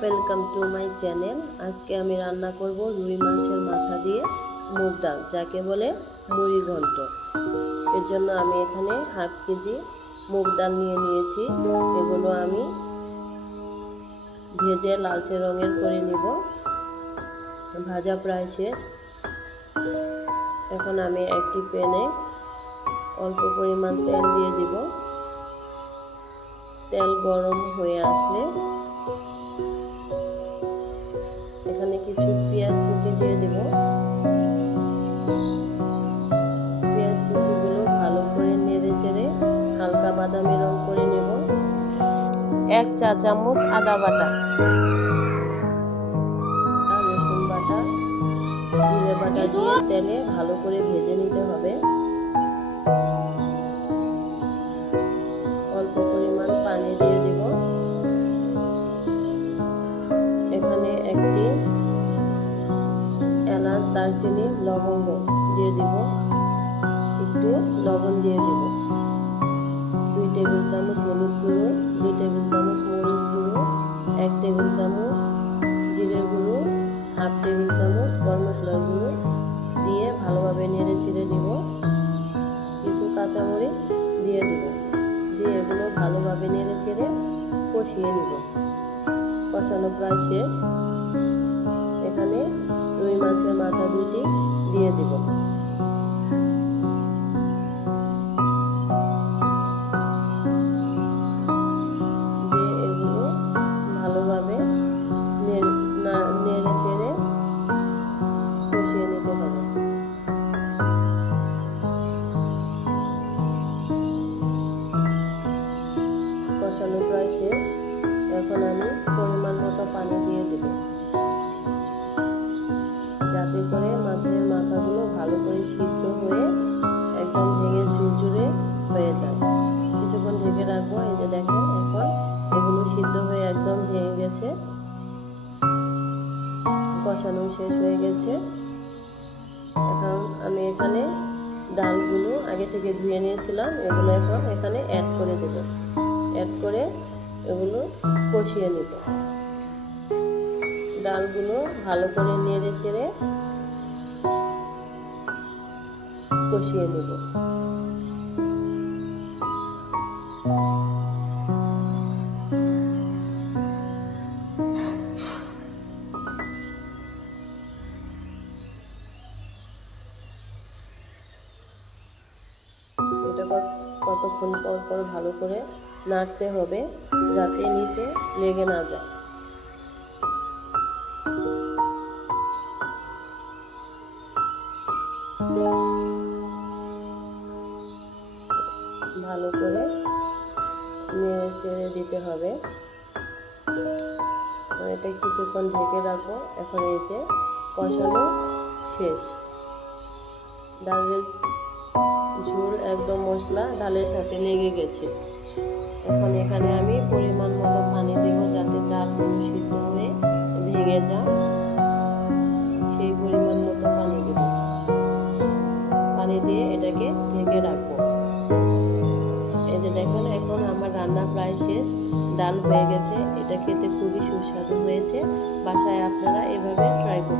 Welcome to my channel. আজকে আমি রান্না করব রুই মাছের মাথা দিয়ে মুগ ডাল, যাকে বলে মুড়ি ঘন্ট। এর জন্য আমি এখানে হাফ কেজি মুগ ডাল নিয়ে নিয়েছি। এগুলো আমি ভেজে লালচে রঙের করে নিব। ভাজা প্রায় শেষ। এখন আমি একটি প্যানে অল্প পরিমাণ তেল দিয়ে দিব। তেল গরম হয়ে আসলে কিছু পেঁয়াজ কুচি দিয়ে দেব। পেঁয়াজ কুচিগুলো ভালো করে নেড়ে চেড়ে হালকা বাদামি রং করে নেব। এক চা চামচ আদা বাটা। রসুন বাটা। জিরে বাটা দিয়ে তেলে ভালো করে ভেজে নিতে হবে। অল্প পরিমাণ পানি দিয়ে দিব। এখানে একটি এলাচ দারচিনি লবঙ্গ দিয়ে দিব। একটু লবণ দিয়ে দিব। দুই টেবিল চামচ হলুদ গুঁড়ো, দুই টেবিল চামচ মরিচ গুঁড়ো, এক টেবিল চামচ জিরে গুঁড়ো, হাফ টেবিল চামচ গরম মশলার গুঁড়ো দিয়ে ভালোভাবে নেড়ে চিড়ে দিব কিছু কাঁচামরিচ দিয়ে দিব। দিয়ে এগুলো ভালোভাবে নেড়ে চেড়ে কষিয়ে নিব। কষানো প্রায় শেষ। মাছের মাথা দুটি দিয়ে দিব। এগুলো ভালোভাবে চেড়ে কষিয়ে নিতে হবে। কষানো প্রায় শেষ। এখন আমি পরিমাণ মতো পানি দিয়ে দেব। যাতে করে মাছের মাথাগুলো ভালো করে সিদ্ধ হয়ে একদম ভেঙে ঝুরঝুরে হয়ে যায়। কিছুক্ষণ ঢেকে রাখব, এই যে দেখেন এখন এগুলো সিদ্ধ হয়ে একদম ভেঙে গেছে। কষানো শেষ হয়ে গেছে। এখন আমি এখানে ডালগুলো আগে থেকে ধুয়ে নিয়েছিলাম, এগুলো এখন এখানে অ্যাড করে দেব। অ্যাড করে এগুলো কষিয়ে নেব। ডালগুলো ভালো করে নেড়ে চেড়ে কষিয়ে নেব। কতক্ষণ পর পর ভালো করে নাড়তে হবে যাতে নিচে লেগে না যায়। ভালো করে নেড়ে চেড়ে দিতে হবে। এটা কিছুক্ষণ ঢেকে রাখব। এখন এই যে কষানো শেষ। ডালের ঝোল একদম মশলা, ডালের সাথে লেগে গেছে। এখন এখানে আমি পরিমাণ মতো পানি দেবো যাতে ডালগুলো সিদ্ধ হয়ে ভেঙে যায় যে দেখুন, এখন আমার রান্না প্রায় শেষ, ডাল হয়ে গেছে, এটা খেতে খুবই সুস্বাদু হয়েছে, বাসায় আপনারা এভাবে ট্রাই হাফিজ